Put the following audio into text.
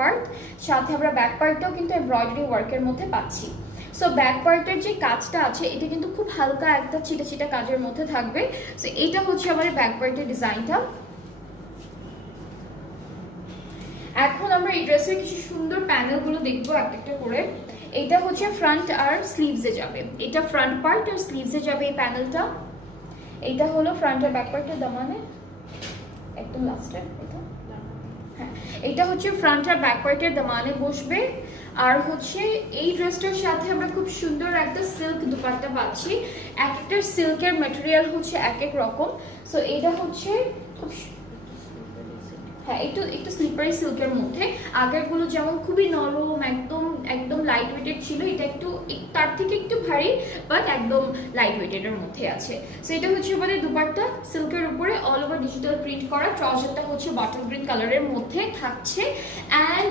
Part, সাথে আমরা back পার্টটাও কিন্তু এমব্রয়ডারি ওয়ার্কের মধ্যে পাচ্ছি। সো ব্যাক পার্টের যে কাজটা আছে এটা কিন্তু খুব হালকা একটা ছিটা ছিটা কাজের মধ্যে থাকবে। সো এটা হচ্ছে আমার ব্যাক পার্টের ডিজাইনটা। এখন আমরা এই ড্রেসের কিছু সুন্দর প্যানেলগুলো দেখবো একটা একটা করে। এটা হচ্ছে ফ্রন্ট আর স্লিভসে যাবে, এটা ফ্রন্ট পার্ট আর স্লিভসে যাবে এই প্যানেলটা। এইটা হলো ফ্রন্ট আর ব্যাক পার্টের দামানে একদম লাস্টে এটা। হ্যাঁ, এটা হচ্ছে ফ্রন্ট আর ব্যাক পার্টের দামানে বসবে। আর হচ্ছে এই ড্রেসটার সাথে আমরা খুব সুন্দর একটা সিল্ক দুপাট্টা পাচ্ছি। এক একটা সিল্কের ম্যাটেরিয়াল হচ্ছে এক এক রকম। সো এটা হচ্ছে খুব হ্যাঁ একটু একটু স্লিপারি সিল্কের মধ্যে। আগেরগুলো যেমন খুবই নরম একদম একদম লাইট ওয়েটেড ছিল, এটা একটু তার থেকে একটু ভারী বাট একদম লাইট ওয়েটেডের মধ্যে আছে। সো এটা হচ্ছে মানে দুপাট্টা সিল্কের উপরে অল ওভার ডিজিটাল প্রিন্ট করা, ট্রাউজারটা হচ্ছে বটল গ্রিন কালারের মধ্যে থাকছে। অ্যান্ড